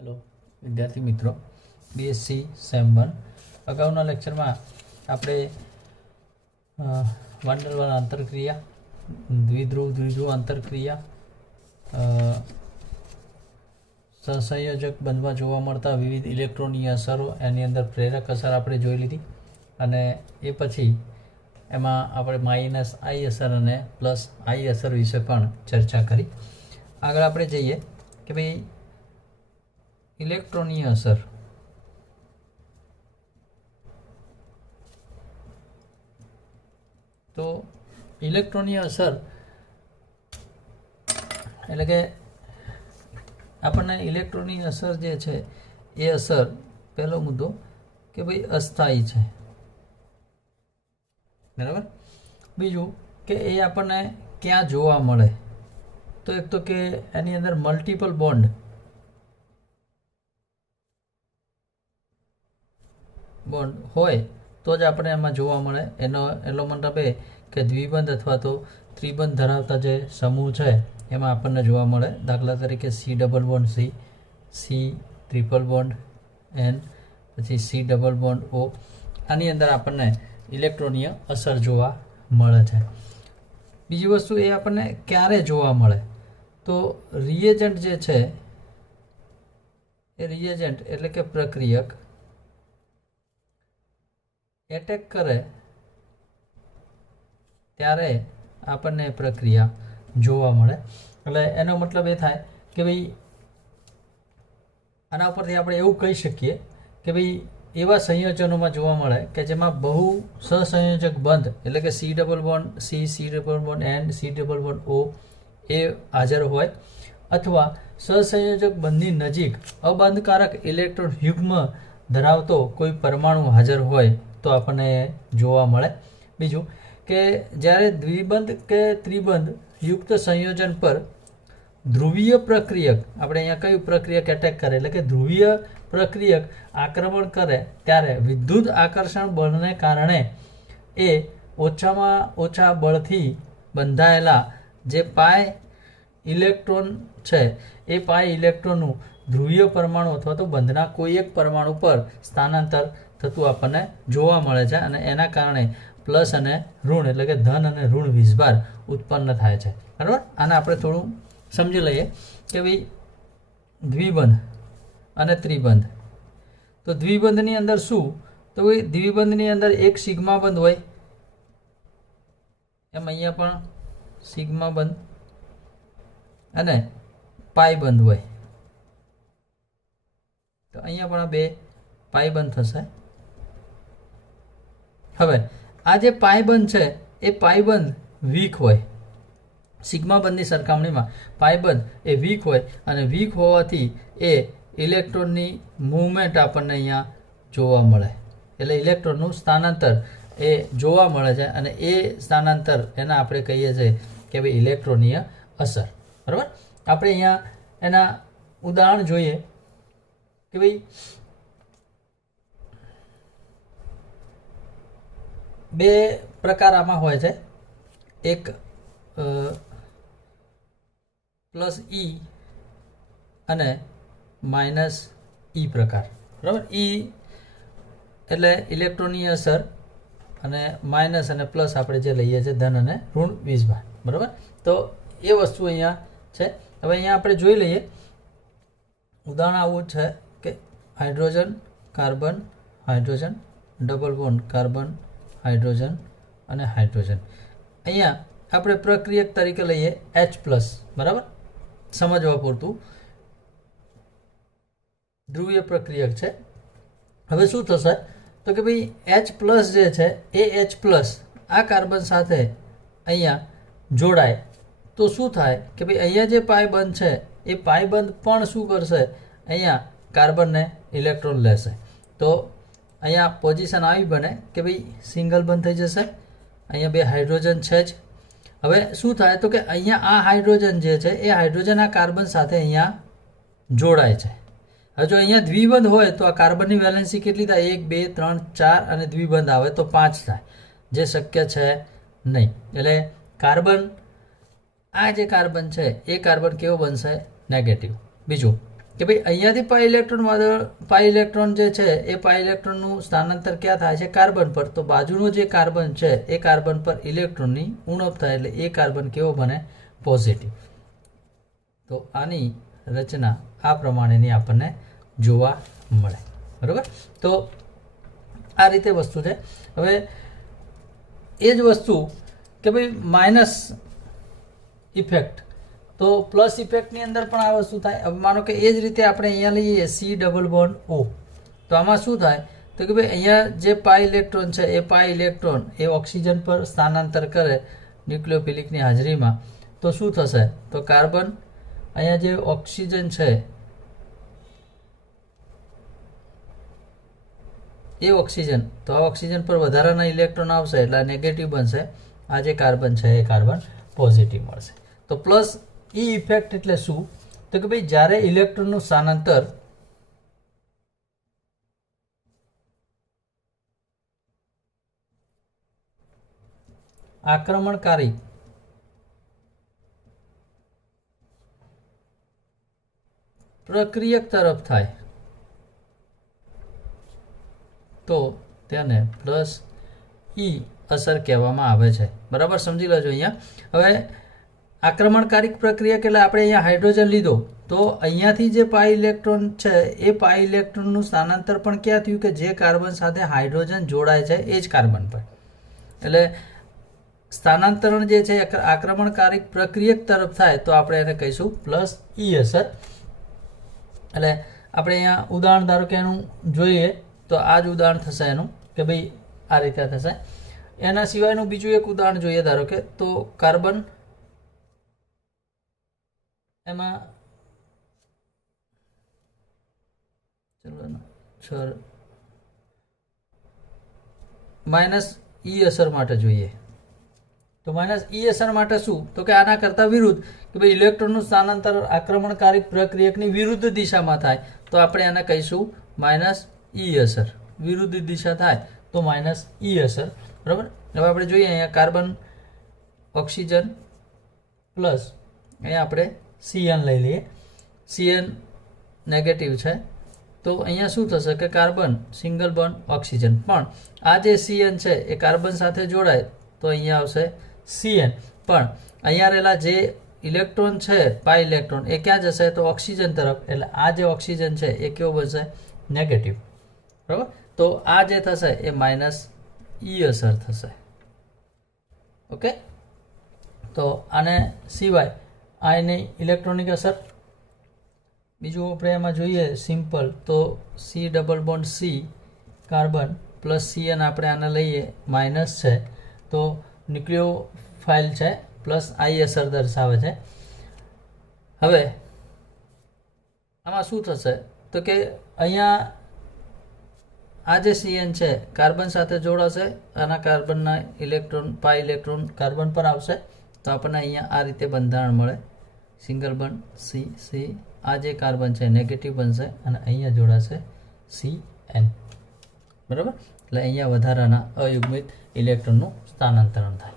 Hello विद्यार्थी मित्रों, BSc same 1 अगाउना lecture में आपणे वान डेर वान आंतरक्रिया, द्विध्रुव द्विध्रुव आंतरक्रिया, सहसंयोजक बनवा जोवा मळता विविध इलेक्ट्रोननी असरो एनी अंदर प्रेरक असर आपणे जोई लीधी अने ए पछी एमां आपणे माइनस आई असर अने प्लस आई असर विषे पण चर्चा करी। आगळ आपणे जईए कि भाई इलेक्ट्रोनी असर तो इलेक्ट्रोनी असर एटले के आपने इलेक्ट्रोनी असर जे छे ए असर पहलो मुद्दो कि भाई अस्थायी है, बराबर। बीजू कि ए आपने क्या जोवा मळे तो एक तो कि एनी अंदर मल्टीपल बॉन्ड बॉन्ड होय तो ज आपणे एमां जोवा मळे। एनो मतलब ए कि द्विबंध अथवा तो त्रिबंध धरावता जे समूह छे एमां आपणने जोवा मळे। दाखला तरीके C double bond C, C triple bond N, पछी सी डबल बॉन्ड ओ। आनी अंदर आपणने इलेक्ट्रोनीय असर जोवा मळे छे। बीजी वस्तु ए आपणने क्यारे जोवा मळे तो रिएजंट जे छे ए रिएजंट एटले के प्रक्रियक एटेक करे त्यारे आपणने प्रक्रिया जोवा मळे। એટલે એનો મતલબ એ થાય કે ભાઈ આના ઉપરથી આપણે એવું કહી શકીએ કે ભાઈ એવા સંયોજનોમાં જોવા મળે કે જેમાં બહુ સહસંયોજક બંધ એટલે કે C double bond C, C double bond N, C double bond O એ હાજર હોય અથવા સહસંયોજક બંધની નજીક અબંધકારક ઇલેક્ટ્રોન યુગ્મ ધરાવતો કોઈ પરમાણુ હાજર હોય तो आपने जोवा मळे। बीजू कि ज्यारे द्विबंध के त्रिबंध युक्त संयोजन पर ध्रुवीय प्रक्रियक आपणे अहींया कयुं प्रक्रियक एटेक करे એટલે કે ध्रुवीय प्रक्रियक आक्रमण करे त्यारे विद्युत आकर्षण बळने कारणे ए ओछामां ओछा बळथी बंधायेला जे पाय इलेक्ट्रॉन छे ए पाय इलेक्ट्रॉननुं ध्रुवीय परमाणु अथवा तो बंधना कोई एक परमाणु पर स्थानांतर थतुं आपणे जोवा मळे छे अने एना कारणे प्लस अने ऋण એટલે કે ધન અને ઋણ વીજભાર ઉત્પન્ન થાય છે, બરાબર। આને આપણે થોડું સમજી લઈએ કે ભાઈ દ્વિબંધ અને ત્રિબંધ તો દ્વિબંધની અંદર શું તો ભાઈ દ્વિબંધની અંદર એક સિગ્મા બંધ હોય એમ અહીંયા પણ સિગ્મા બંધ અને પાઈ બંધ હોય તો અહીંયા પણ બે પાઈ બંધ થશે। હવે આ જે પાયબંધ છે એ પાયબંધ વીક હોય, સિગ્મા બંધની સરખામણીમાં પાયબંધ એ વીક હોય અને વીક હોવાથી એ ઇલેક્ટ્રોનની મૂવમેન્ટ આપણને અહીંયા જોવા મળે એટલે ઇલેક્ટ્રોનનું સ્થાનાંતર એ જોવા મળે છે અને એ સ્થાનાંતર એના આપણે કહીએ છીએ કે ભાઈ ઇલેક્ટ્રોનીય અસર, બરાબર। આપણે અહીંયા એના ઉદાહરણ જોઈએ કે ભાઈ બે પ્રકાર આમાં હોય છે, એક પ્લસ ઈ અને માઇનસ ઈ પ્રકાર, બરાબર। ઈ એટલે ઇલેક્ટ્રોનની અસર અને માઇનસ અને પ્લસ આપણે જે લઈએ છીએ ધન અને ઋણ વીજભાર, બરાબર। તો એ વસ્તુ અહીંયા છે। હવે અહીંયા આપણે જોઈ લઈએ ઉદાહરણ આવું છે કે hydrogen carbon hydrogen double bond carbon hydrogen અને हाइड्रोजन અહીંયા આપણે પ્રક્રિયક તરીકે લઈએ H+, બરાબર। સમજવા પૂરતું ધ્રુવીય પ્રક્રિયક છે। હવે શું થશે તો કે ભાઈ H+ જે છે એ H+ આ કાર્બન સાથે અહીંયા જોડાય તો શું થાય કે ભાઈ અહીંયા જે પાયબંધ છે એ પાયબંધ પણ શું કરશે અહીંયા કાર્બનને ઇલેક્ટ્રોન લેશે તો અહીંયા પોઝિશન આવી બને કે ભાઈ સિંગલ બંધ થઈ જશે, અહીંયા બે હાઇડ્રોજન છે જ। હવે શું થાય તો કે અહીંયા આ હાઇડ્રોજન જે છે એ હાઇડ્રોજન આ કાર્બન સાથે અહીંયા જોડાય છે। હવે જો અહીંયા દ્વિબંધ હોય તો આ કાર્બનની વેલેન્સી કેટલી થાય 1 2 3 4 અને દ્વિબંધ આવે તો 5 થાય, જે શક્ય છે નહીં। એટલે કાર્બન આ જે કાર્બન છે એ કાર્બન કેવો બનશે નેગેટિવ। બીજું કે ભાઈ અહીંયાથી પાઈ ઇલેક્ટ્રોન જે છે એ પાઈ ઇલેક્ટ્રોનનું સ્થાનાંતર ક્યાં થાય છે? કાર્બન પર. તો બાજુનો જે કાર્બન છે એ કાર્બન પર ઇલેક્ટ્રોનની ઉણપ થાય એટલે એ કાર્બન કેવો બને? પોઝિટિવ. તો આની રચના આ પ્રમાણેની આપણને જોવા મળે. બરાબર. તો આ રીતે વસ્તુ છે. હવે એ જ વસ્તુ કે ભાઈ માઇનસ ઇફેક્ટ, તો પ્લસ ઇફેક્ટની અંદર પણ આ વસ્તુ થાય. હવે માનો કે એ જ રીતે આપણે અહીંયા લઈએ સી ડબલ બોન્ડ ઓ, તો આમાં શું થાય? તો કે ભાઈ અહીંયા જે પાઈ ઇલેક્ટ્રોન છે એ પાઈ ઇલેક્ટ્રોન એ ઓક્સિજન પર સ્થાનાંતર કરે ન્યુક્લિયોફિલિકની હાજરીમાં, તો શું થશે? તો કાર્બન અહીંયા જે ઓક્સિજન છે એ ઓક્સિજન, તો આ ઓક્સિજન પર વધારાના ઇલેક્ટ્રોન આવશે એટલે આ નેગેટિવ બનશે. આ જે કાર્બન છે એ કાર્બન પોઝિટિવ મળશે. તો પ્લસ ઈ ઇફેક્ટ એટલે શું? તો કે ભાઈ જ્યારે ઇલેક્ટ્રોનનું સ્થાનાંતર આક્રમણકારી પ્રક્રિયક તરફ થાય તો તેને પ્લસ ઈ અસર કહેવામાં આવે છે. બરાબર, સમજી લેજો અહીંયા. હવે આક્રમણકારી પ્રક્રિયા એટલે આપણે અહીંયા હાઇડ્રોજન લીધો, તો અહીંયાથી જે પાઈ ઇલેક્ટ્રોન છે એ પાઈ ઇલેક્ટ્રોનનું સ્થાનાંતર પણ ક્યાં થયું? કે જે કાર્બન સાથે હાઇડ્રોજન જોડાય છે એ જ કાર્બન પર. એટલે સ્થાનાંતરણ જે છે આક્રમણકારી પ્રક્રિયક તરફ થાય તો આપણે એને કહીશું પ્લસ ઈ અસર. એટલે આપણે અહીંયા ઉદાહરણ ધારો કે એનું જોઈએ તો આ જ ઉદાહરણ થશે એનું, કે ભાઈ આ રીતે થશે. એના સિવાયનું બીજું એક ઉદાહરણ જોઈએ ધારો કે, તો કાર્બન એમાં ચલો માઇનસ ઈ અસર માટે જોઈએ. તો માઇનસ ઈ અસર માટે શું? તો કે આના કરતા વિરુદ્ધ, કે ભાઈ ઇલેક્ટ્રોનનું સ્થાનાંતર આક્રમણકારી પ્રક્રિયકની વિરુદ્ધ દિશામાં થાય તો આપણે એને કહીશું માઇનસ ઈ અસર. વિરુદ્ધ દિશા થાય તો માઇનસ ઈ અસર. બરાબર. હવે આપણે જોઈએ અહીંયા કાર્બન ઓક્સિજન પ્લસ અહીંયા આપણે CN લઈ લઈએ. CN નેગેટિવ છે તો અહીંયા શું થશે કે કાર્બન સિંગલ બોન્ડ ઓક્સિજન, પણ આ જે CN છે એ કાર્બન સાથે જોડાય તો અહીંયા આવશે CN. પણ અહીંયા રહેલા જે ઇલેક્ટ્રોન છે પાઈ ઇલેક્ટ્રોન એ ક્યાં જશે? તો ઓક્સિજન તરફ. એટલે આ જે ઓક્સિજન છે એ કેવો બનશે? નેગેટિવ. બરાબર. તો આ જે થશે એ માઇનસ ઈ અસર થશે. ઓકે. તો આને સિવાય આ એની ઇલેક્ટ્રોનિક અસર બીજું આપણે એમાં જોઈએ સિમ્પલ, તો C double bond C carbon plus CN આપણે આને લઈએ માઇનસ છે તો ન્યુક્લિયોફાઇલ છે પ્લસ આઈ અસર દર્શાવે છે. હવે આમાં શું થશે? તો કે અહીંયા આ જે CN છે કાર્બન સાથે જોડાશે, આના કાર્બનના ઇલેક્ટ્રોન પાઈ ઇલેક્ટ્રોન કાર્બન પર આવશે તો આપણને અહીંયા આ રીતે બંધારણ મળે સિંગલ બોન્ડ સી. આ જે કાર્બન છે નેગેટિવ બનશે અને અહીંયા જોડાશે CN. બરાબર. એટલે અહીંયા વધારાના અયુગ્મિત ઇલેક્ટ્રોનનું સ્થાનાંતરણ થાય.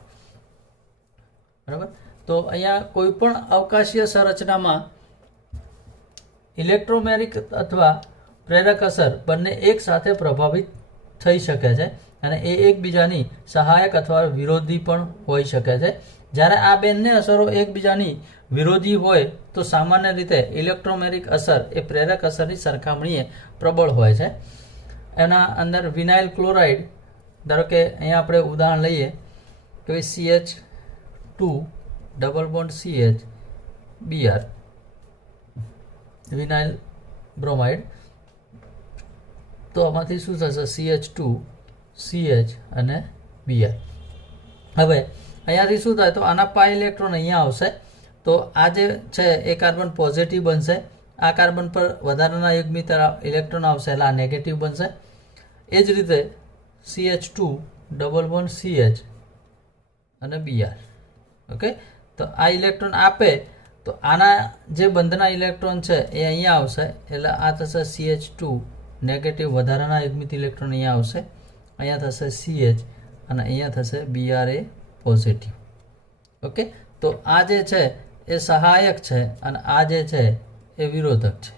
બરાબર. તો અહીંયા કોઈ પણ અવકાશીય સંરચનામાં ઇલેક્ટ્રોમેરિક અથવા પ્રેરક અસર બંને એક સાથે પ્રભાવિત થઈ શકે છે અને એ એકબીજાની સહાયક અથવા વિરોધી પણ હોઈ શકે છે. જ્યારે આ બંને અસરો એકબીજાની વિરોધી હોય તો સામાન્ય રીતે ઇલેક્ટ્રોમેરિક અસર એ પ્રેરક અસરની સરખામણીએ પ્રબળ હોય છે. એના અંદર વિનાઇલ ક્લોરાઇડ, ધારો કે અહીંયા આપણે ઉદાહરણ લઈએ કે CH2 double bond CH Br vinyl bromide, તો આમાંથી શું થશે? CH2 CH અને Br. હવે અહીંયાથી શું થાય? તો આના પાઈ ઇલેક્ટ્રોન અહીંયા આવશે તો આ જે છે એ કાર્બન પોઝિટિવ બનશે, આ કાર્બન પર વધારાના યુગ્મિત ઇલેક્ટ્રોન આવશે એટલે આ નેગેટિવ બનશે. એ જ રીતે CH2 ડબલ બોન્ડ CH અને Br. ઓકે. તો આ ઇલેક્ટ્રોન આપે તો આના જે બંધના ઇલેક્ટ્રોન છે એ અહીંયા આવશે એટલે આ થશે CH2 નેગેટિવ, વધારાના યુગ્મિત ઇલેક્ટ્રોન અહીંયા આવશે, અહીંયા થશે CH અને અહીંયા થશે Br એ પોઝિટિવ. ઓકે. તો આ જે છે એ સહાયક છે અને આ જે છે એ વિરોધક છે.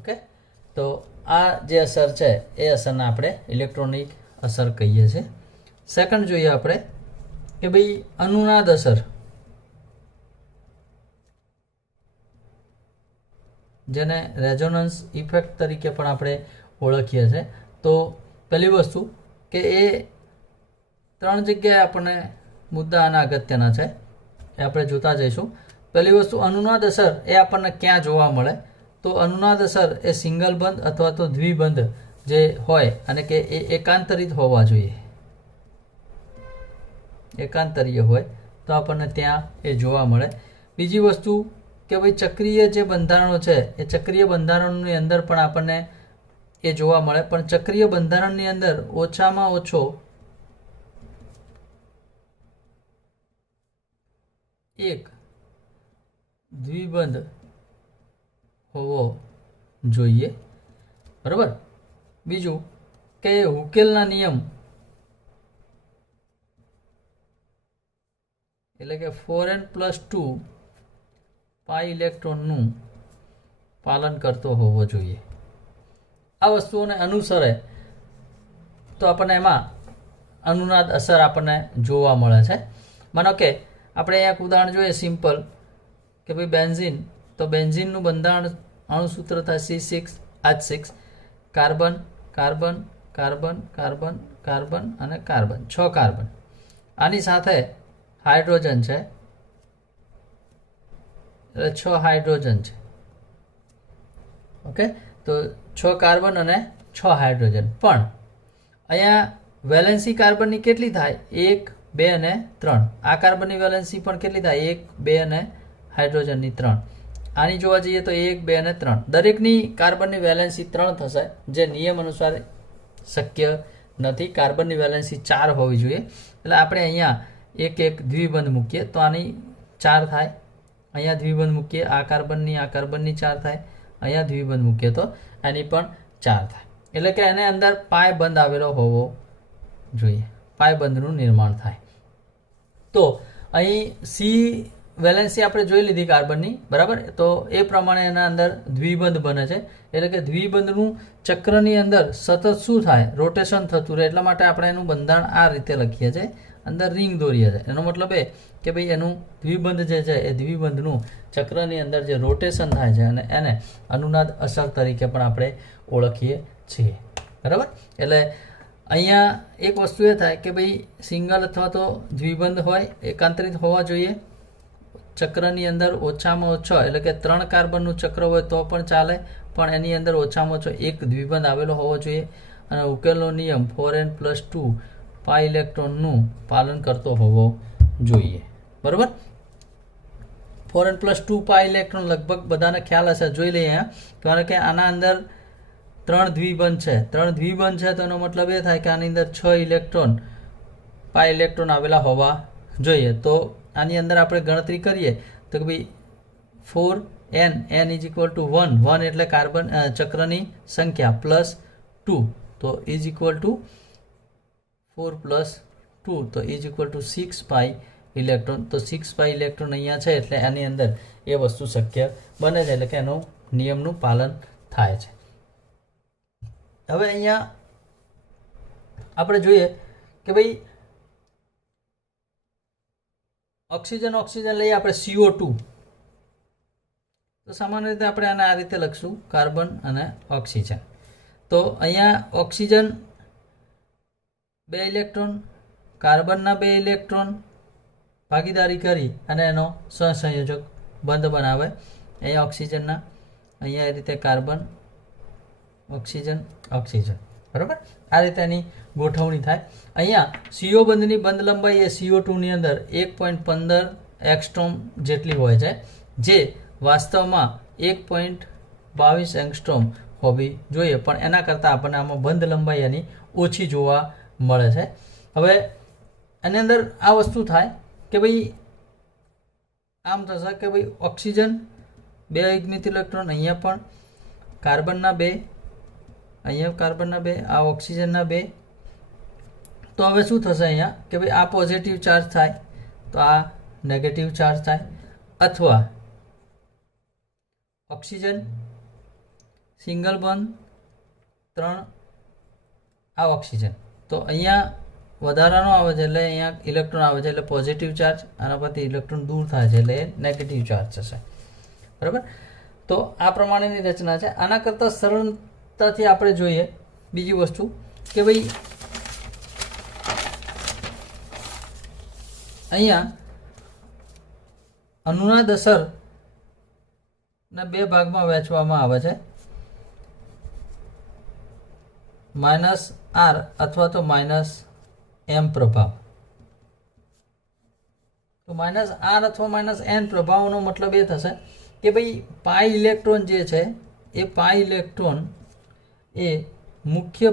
ઓકે, તો આ જે અસર છે એ અસરને આપણે ઇલેક્ટ્રોનિક અસર કહીએ છીએ. સેકન્ડ જોઈએ આપણે કે ભાઈ અનુનાદ અસર, જેને રેઝોનન્સ ઇફેક્ટ તરીકે પણ આપણે ઓળખીએ છીએ. તો પહેલી વસ્તુ કે એ 3 જગ્યાએ આપણને મુદ્દા આના અગત્યના છે, એ આપણે જોતા જઈશું. પહેલી વસ્તુ અનુનાદ અસર એ આપણને ક્યાં જોવા મળે? તો અનુનાદ અસર એ સિંગલ બંધ અથવા તો દ્વિબંધ જે હોય અને કે એ એકાંતરિત હોવા જોઈએ. એકાંતરીય હોય તો આપણને ત્યાં એ જોવા મળે. બીજી વસ્તુ કે ભાઈ ચક્રીય જે બંધારણો છે એ ચક્રીય બંધારણોની અંદર પણ આપણને એ જોવા મળે, પણ ચક્રીય બંધારણની અંદર ઓછામાં ઓછો એક દ્વિબંધ હોવો જોઈએ. બરાબર. બીજું કે હુકેલના નિયમ એટલે કે 4n+2 પાઈ ઇલેક્ટ્રોનનું પાલન કરતો હોવો જોઈએ. આ વસ્તુઓને અનુસરે તો આપણને એમાં અનુનાદ અસર આપણને જોવા મળે છે. માનો કે આપણે અહીંયા એક ઉદાહરણ જોઈએ સિમ્પલ કે ભાઈ બેન્ઝીન, તો બેન્ઝીનનું બંધારણ અણુસૂત્ર થાય C6H6, carbon carbon carbon carbon carbon અને કાર્બન, 6 કાર્બન. આની સાથે હાઇડ્રોજન છે એટલે 6 હાઇડ્રોજન છે. ઓકે, તો 6 કાર્બન અને 6 હાઇડ્રોજન. પણ અહીંયા વેલેન્સી કાર્બનની કેટલી થાય? 1, 2 અને 3. આ કાર્બનની વેલેન્સી પણ કેટલી થાય? 1, 2 અને હાઇડ્રોજનની 3. આની જોવા જઈએ તો 1, 2 અને 3. દરેકની કાર્બનની વેલેન્સી 3 થશે, જે નિયમ અનુસાર શક્ય નથી. કાર્બનની વેલેન્સી 4 હોવી જોઈએ. એટલે આપણે અહીંયા એક દ્વિબંધ મૂકીએ તો આની 4 થાય. અહીંયા દ્વિબંધ મૂકીએ, આ કાર્બનની 4 થાય. અહીંયા દ્વિબંધ મૂકીએ તો એની પણ 4 થાય. એટલે કે એને અંદર પાય બંધ આવેલો હોવો જોઈએ, પાય બંધનું નિર્માણ થાય. તો અહીં સી વેલેન્સી આપણે જોઈ લીધી કાર્બનની, બરાબર. તો એ પ્રમાણે એના અંદર દ્વિબંધ બને છે. એટલે કે દ્વિબંધનું ચક્રની અંદર સતત શું થાય? રોટેશન થતું રહે. એટલા માટે આપણે એનું બંધારણ આ રીતે લખીએ છીએ, અંદર રિંગ દોરીએ છીએ. એનો મતલબ એ કે ભાઈ એનું દ્વિબંધ જે છે એ દ્વિબંધનું ચક્રની અંદર જે રોટેશન થાય છે અને એને અનુનાદ અસર તરીકે પણ આપણે ઓળખીએ છીએ. બરાબર. એટલે અહીંયા એક વસ્તુ એ થાય કે ભાઈ સિંગલ અથવા તો દ્વિબંધ હોય, એકાંતરિત હોવા જોઈએ. ચક્રની અંદર ઓછામાં ઓછો એટલે કે 3 કાર્બનનું ચક્ર હોય તો પણ ચાલે, પણ એની અંદર ઓછામાં ઓછો એક દ્વિબંધ આવેલો હોવો જોઈએ. અને ઉકેલનો નિયમ 4n+2 પાઈ ઇલેક્ટ્રોનનું પાલન કરતો હોવો જોઈએ. બરાબર. 4n+2 પાઈ ઇલેક્ટ્રોન લગભગ બધાને ખ્યાલ હશે. જોઈ લઈએ અહીંયા, કારણ કે આના અંદર 3 દ્વિબંધ છે. 3 દ્વિબંધ છે તો એનો મતલબ એ થાય કે આની અંદર 6 ઇલેક્ટ્રોન પાઈ ઇલેક્ટ્રોન આવેલા હોવા જોઈએ. તો આની અંદર આપણે ગણતરી કરીએ તો કે ભાઈ 4n n = 1 એટલે કાર્બન ચક્રની સંખ્યા +2 તો = 4 + 2 તો = 6 પાઈ ઇલેક્ટ્રોન. તો 6 પાઈ ઇલેક્ટ્રોન અહીંયા છે એટલે એની અંદર એ વસ્તુ શક્ય બને છે, એટલે કે એનું નિયમનું પાલન થાય છે. હવે અહીંયા આપણે જોઈએ કે ભાઈ ઓક્સિજન લઈએ આપણે CO2. તો સામાન્ય રીતે આપણે આને આ રીતે લખશું, કાર્બન અને ઓક્સિજન. તો અહીંયા ઓક્સિજન 2 ઇલેક્ટ્રોન, કાર્બનના 2 ઇલેક્ટ્રોન ભાગીદારી કરી અને એનો સહસંયોજક બંધ બનાવે. અહીંયા ઓક્સિજનના, અહીંયા એ રીતે કાર્બન, ઓક્સિજન, ઓક્સિજન. બરાબર. આ રીતે એની ગોઠવણી થાય. અહીંયા CO બંધની બંધ લંબાઈ એ CO2 ની અંદર 1.15 એંગસ્ટ્રોમ જેટલી હોય છે, જે વાસ્તવમાં 1.22 એંગસ્ટ્રોમ હોવી જોઈએ, પણ એના કરતાં આપણને આમાં બંધ લંબાઈ એની ઓછી જોવા મળે છે. હવે એની અંદર આ વસ્તુ થાય કે ભાઈ આમ થશે કે ભાઈ ઓક્સિજન 2 યુગ્મિત ઇલેક્ટ્રોન, અહીંયા પણ કાર્બનના 2, અહીંયા કાર્બનના 2, આ ઓક્સિજનના 2. તો હવે શું થશે અહીંયા કે ભાઈ આ પોઝિટિવ ચાર્જ થાય તો આ નેગેટિવ ચાર્જ થાય, અથવા ઓક્સિજન સિંગલ બોન્ડ 3 આ ઓક્સિજન. તો અહીંયા વધારાનો આવે છે એટલે અહીંયા ઇલેક્ટ્રોન આવે છે એટલે પોઝિટિવ ચાર્જ, આના પરથી ઇલેક્ટ્રોન દૂર થાય છે એટલે એ નેગેટિવ ચાર્જ થશે. બરાબર. તો આ પ્રમાણેની રચના છે. આના કરતાં સરળતાથી આપણે જોઈએ બીજી વસ્તુ કે ભાઈ અહીંયા અનુનાદ અસરને બે ભાગમાં વહેંચવામાં આવે છે, -r અથવા તો -m પ્રભાવ. તો -r અથવા -n પ્રભાવનો મતલબ એ થશે કે ભાઈ પાઈ ઇલેક્ટ્રોન જે છે એ પાઈ ઇલેક્ટ્રોન એ મુખ્ય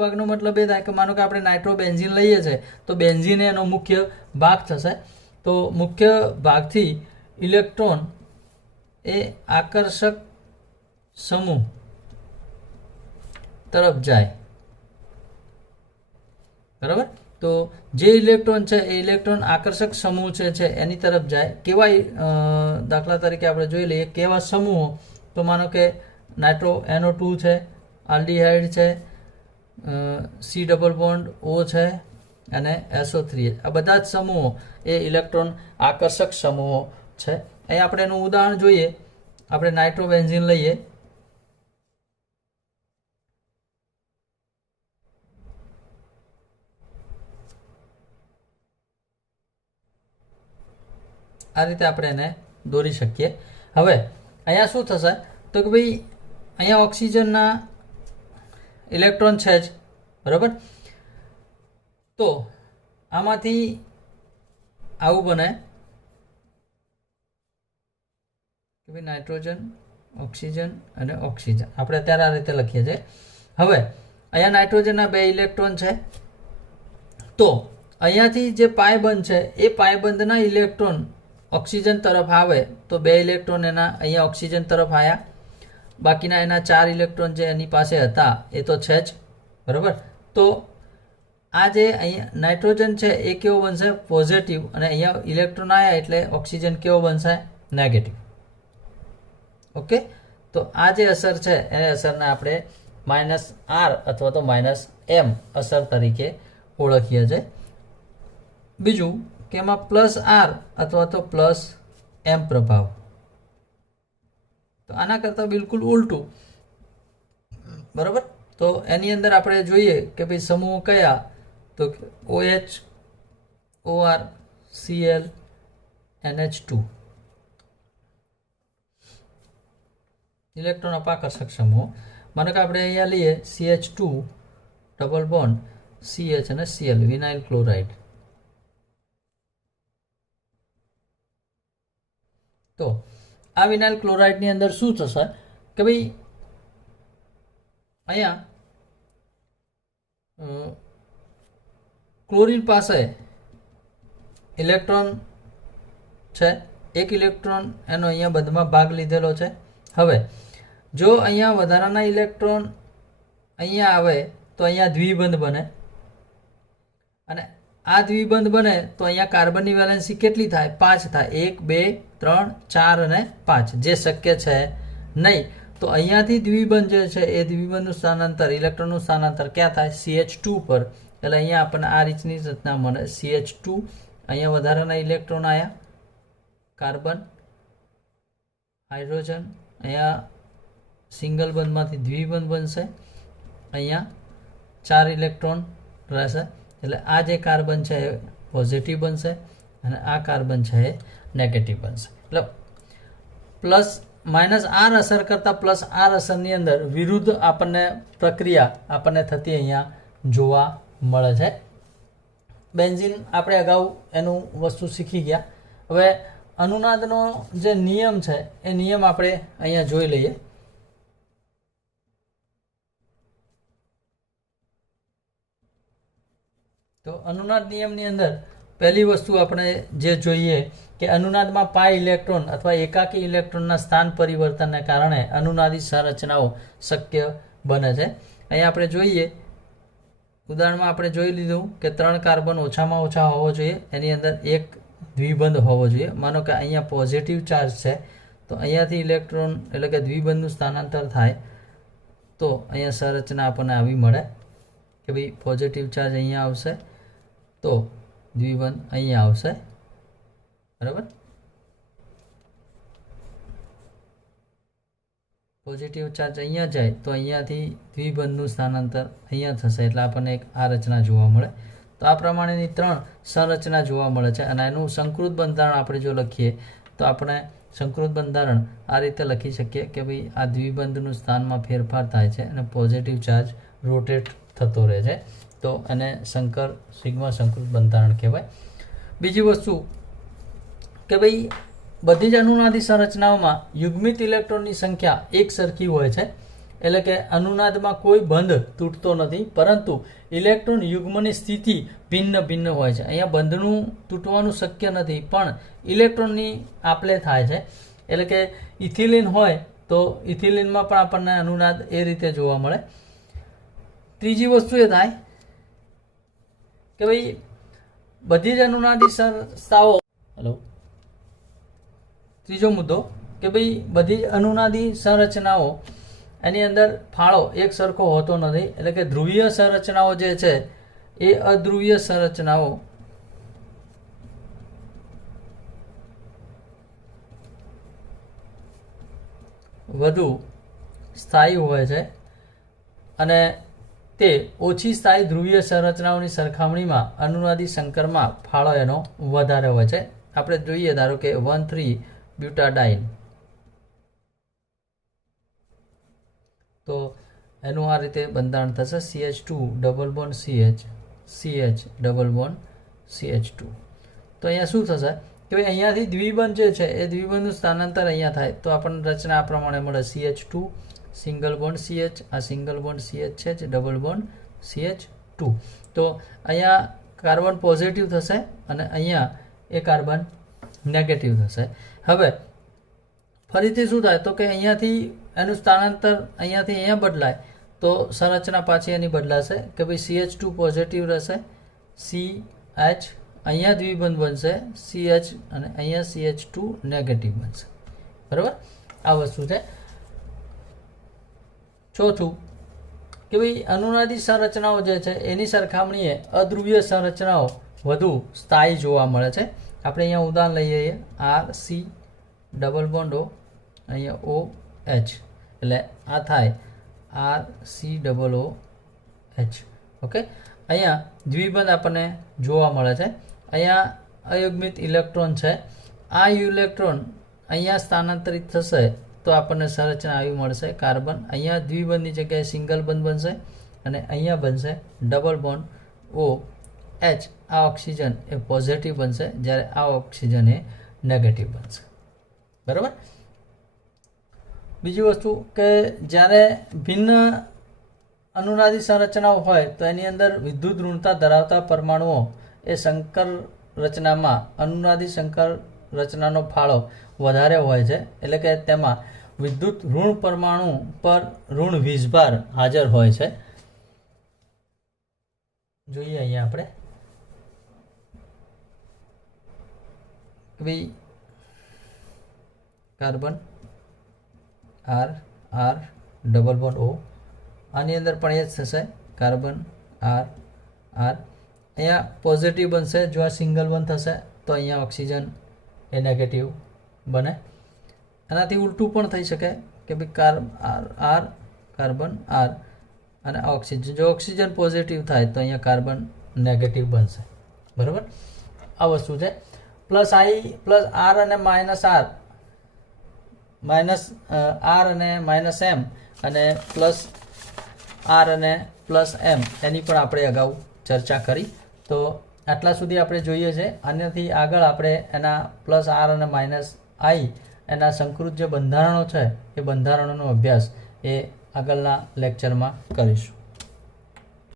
ભાગનો મતલબ એ થાય કે માનો કે આપણે નાઇટ્રોબેન્ઝીન લઈએ છીએ તો બેન્ઝીન એનો મુખ્ય ભાગ થશે. તો મુખ્ય ભાગથી ઇલેક્ટ્રોન એ આકર્ષક સમૂહ તરફ જાય. બરાબર. તો જે ઇલેક્ટ્રોન છે એ ઇલેક્ટ્રોન આકર્ષક સમૂહ છે એની તરફ જાય. કેવા દાખલા તરીકે આપણે જોઈ લઈએ કેવા સમૂહો. તો માનો કે નાઇટ્રો NO2 છે, આલ્ડીહાઇડ છે, C ડબલ બોન્ડ O છે અને SO3. આ બધા જ સમૂહો એ ઇલેક્ટ્રોન આકર્ષક સમૂહો છે. અહીં આપણે એનું ઉદાહરણ જોઈએ. આપણે નાઇટ્રોબેન્ઝીન લઈએ. આ રીતે આપણે એને દોરી શકીએ. હવે અહીંયા શું થશે તો કે ભાઈ અહીંયા ઓક્સિજનના ઇલેક્ટ્રોન છે જ. બરાબર. તો આમાંથી આવું બને કે ભાઈ નાઇટ્રોજન, ઓક્સિજન અને ઓક્સિજન. આપણે અત્યારે આ રીતે લખીએ છીએ. હવે અહીંયા નાઇટ્રોજનના 2 ઇલેક્ટ્રોન છે. તો અહીંયાથી જે પાયબંધ છે એ પાયબંધના ઇલેક્ટ્રોન ઓક્સિજન તરફ આવે તો 2 ઇલેક્ટ્રોન એના અહીંયા ઓક્સિજન તરફ આવ્યા. બાકીના એના 4 ઇલેક્ટ્રોન જે એની પાસે હતા એ તો છે જ. બરાબર. તો આ જે અહીંયા નાઇટ્રોજન છે એ કેવો બનશે? પોઝિટિવ. અને અહીંયા ઇલેક્ટ્રોન આવ્યા એટલે ઓક્સિજન કેવો બનશે? નેગેટિવ. ઓકે. તો આ જે અસર છે એ અસરને આપણે -r અથવા તો -m અસર તરીકે ઓળખીએ છીએ. બીજું કે એમાં +r અથવા તો +m પ્રભાવ. તો આના કરતાં બિલકુલ ઉલટું. બરાબર. તો એની અંદર આપણે જોઈએ કે ભાઈ સમૂહ કયા? તો OH, OR, Cl, NH2 electron અપાકર્ષક સમૂહ. માનો કે આપણે અહીંયા લઈએ CH2 ડબલ બોન્ડ CH અને Cl વિનાઇલ ક્લોરાઇડ. તો આ વિનાઇલ ક્લોરાઇડની અંદર શું થશે કે ભાઈ અહીંયા ક્લોરીન પાસે ઇલેક્ટ્રોન છે. એક ઇલેક્ટ્રોન એનો અહીંયા બંધમાં ભાગ લીધેલો છે. હવે જો અહીંયા વધારાના ઇલેક્ટ્રોન અહીંયા આવે તો અહીંયા દ્વિબંધ બને. અને આ દ્વિબંધ બને તો અહીંયા કાર્બનની વેલેન્સી કેટલી થાય? 5 થાય. 1, 2, 3, 4 અને 5 જે શક્ય છે નહીં. તો અહીંયાથી દ્વિબંધ જે છે એ દ્વિબંધનું સ્થાનાંતર ઇલેક્ટ્રોનનું સ્થાનાંતર ક્યાં થાય? CH2 પર. એટલે અહીંયા આપણને આ રીતની રચના મળે. CH2 અહીંયા વધારાના ઇલેક્ટ્રોન આવ્યા, કાર્બન, હાઇડ્રોજન, અહીંયા સિંગલ બંધમાંથી દ્વિબંધ બનશે, અહીંયા 4 ઇલેક્ટ્રોન રહેશે. એટલે આ જે કાર્બન છે એ પોઝિટિવ બનશે અને આ કાર્બન છે એ નેગેટિવ બનશે. એટલે -r અસર કરતાં +r અસરની અંદર વિરુદ્ધ આપણને પ્રક્રિયા આપણને થતી અહીંયા જોવા મળે છે. બેન્ઝીન આપણે અગાઉ એનું વસ્તુ શીખી ગયા. હવે અનુનાદનો જે નિયમ છે એ નિયમ આપણે અહીંયા જોઈ લઈએ. તો અનુનાદ નિયમની અંદર પહેલી વસ્તુ આપણે જે જોઈએ કે અનુનાદમાં પાઈ ઇલેક્ટ્રોન અથવા એકાકી ઇલેક્ટ્રોનના સ્થાન પરિવર્તનને કારણે અનુનાદી સંરચનાઓ શક્ય બને છે. અહીંયા આપણે જોઈએ ઉદાહરણમાં આપણે જોઈ લીધું કે 3 કાર્બન ઓછામાં ઓછા હોવો જોઈએ, એની અંદર 1 દ્વિબંધ હોવો જોઈએ. માનો કે અહીંયા પોઝિટિવ ચાર્જ છે તો અહીંયાથી ઇલેક્ટ્રોન એટલે કે દ્વિબંધનું સ્થાનાંતર થાય તો અહીંયા સંરચના આપણને આવી મળે કે ભાઈ પોઝિટિવ ચાર્જ અહીંયા આવશે તો દ્વિબંધ અહીંયા આવશે, બરાબર. પોઝિટિવ ચાર્જ અહીંયા જાય તો અહીંયાથી દ્વિબંધનું સ્થાનાંતર અહીંયા થશે એટલે આપણને એક આ રચના જોવા મળે. તો આ પ્રમાણેની 3 સંરચના જોવા મળે છે અને એનું સંકૃત બંધારણ આપણે જો લખીએ તો આપણે સંકૃત બંધારણ આ રીતે લખી શકીએ કે ભાઈ આ દ્વિબંધનું સ્થાનમાં ફેરફાર થાય છે અને પોઝિટિવ ચાર્જ રોટેટ થતો રહે છે, તો એને સિગ્મા સંકૃત બંધારણ કહેવાય. બીજી વસ્તુ કે ભાઈ બધી જ અનુનાદી સંરચનાઓમાં યુગ્મિત ઇલેક્ટ્રોનની સંખ્યા એક સરખી હોય છે, એટલે કે અનુનાદમાં કોઈ બંધ તૂટતો નથી, પરંતુ ઇલેક્ટ્રોન યુગ્મની સ્થિતિ ભિન્ન ભિન્ન હોય છે. અહીંયા બંધનું તૂટવાનું શક્ય નથી પણ ઇલેક્ટ્રોનની આપલે થાય છે, એટલે કે ઇથિલિન હોય તો ઇથિલિનમાં પણ આપણને અનુનાદ એ રીતે જોવા મળે. ત્રીજી વસ્તુ એ થાય કે ભાઈ બધી જ અનુનાદી સંસ્થાઓ ત્રીજો મુદ્દો કે ભાઈ બધી જ અનુનાદી સંરચનાઓ એની અંદર ફાળો એક સરખો હોતો નથી, એટલે કે ધ્રુવીય સંરચનાઓ જે છે એ અધ્રુવીય સંરચનાઓ વધુ સ્થાયી હોય છે અને તે ઓછી સ્થાયી ધ્રુવીય સંરચનાઓની સરખામણીમાં અનુનાદી સંકરમાં ફાળો એનો વધારે હોય છે. આપણે જોઈએ ધારો કે 1,3-બ્યુટાડાઇન, તો એનું આ રીતે બંધારણ થશે CH2 double bond CH CH double bond CH2. તો અહીંયા શું થશે કે ભાઈ અહીંયાથી દ્વિબંધ જે છે એ દ્વિબંધનું સ્થાનાંતર અહીંયા થાય તો આપણને રચના આ પ્રમાણે મળે CH2 સિંગલ બોન્ડ CH, આ સિંગલ બોન્ડ CH છે ડબલ બોન્ડ CH2. તો અહીંયા કાર્બન પોઝિટિવ થશે અને અહીંયા એ કાર્બન નેગેટિવ થશે. હવે ફરીથી શું થાય તો કે અહીંયાથી એનું સ્થાનાંતર અહીંયાથી અહીંયા બદલાય તો સંરચના પાછી એની બદલાશે કે ભાઈ CH2 પોઝિટિવ રહેશે, CH અહીંયા દ્વિબંધ બનશે CH અને અહીંયા CH2 નેગેટિવ બનશે, બરાબર. આ વસ્તુ છે. ચોથું કે ભાઈ અનુનાદી સંરચનાઓ જે છે એની સરખામણીએ અધ્રુવીય સંરચનાઓ વધુ સ્થાયી જોવા મળે છે. આપણે અહીંયા ઉદાહરણ લઈએ RC ડબલ બોન્ડ O, અહીંયા OH, એટલે આ થાય RC=OH. ઓકે, અહીંયા દ્વિબંધ આપણને જોવા મળે છે. અહીંયા અયુગ્મિત ઇલેક્ટ્રોન છે, આ ઇલેક્ટ્રોન અહીંયા સ્થાનાંતરિત થશે તો આપણને સંરચના આવી મળશે કાર્બન. અહીંયા દ્વિબંધની જગ્યાએ સિંગલ બંધ બનશે અને અહીંયા બનશે ડબલ બોન્ડ OH. આ ઓક્સિજન એ પોઝિટિવ બનશે જ્યારે આ ઓક્સિજન એ નેગેટિવ બનશે, બરાબર. બીજી વસ્તુ કે જ્યારે ભિન્ન અનુનાદી સંરચનાઓ હોય તો એની અંદર વિદ્યુત ઋણતા ધરાવતા પરમાણુઓ એ સંકર રચનામાં અનુનાદી સંકર રચનાનો ફાળો વધારે હોય છે, એટલે કે તેમાં વિદ્યુત ઋણ પરમાણુ પર ઋણ વીજભાર હાજર હોય છે. જોઈએ અહીંયા આપણે ભાઈ carbon R R double bond O, આની અંદર પણ એ જ થશે કાર્બન R R. અહીંયા પોઝિટિવ બનશે જો આ સિંગલ બંધ થશે તો અહીંયા ઓક્સિજન એ નેગેટિવ બને. આનાથી ઉલટું પણ થઈ શકે કે ભાઈ R કાર્બન R અને ઓક્સિજન, જો ઓક્સિજન પોઝિટિવ થાય તો અહીંયા કાર્બન નેગેટિવ બનશે, બરાબર. આ વસ્તુ છે. પ્લસ I પ્લસ R અને માઇનસ R, માઇનસ R અને માઇનસ M અને પ્લસ R અને પ્લસ M એની પણ આપણે અગાઉ ચર્ચા કરી. તો આટલા સુધી આપણે જોઈએ છે. આનાથી આગળ આપણે એના પ્લસ R અને માઇનસ I એના સંકૃત જે બંધારણો છે એ બંધારણોનો અભ્યાસ એ આગળના લેક્ચરમાં કરીશું.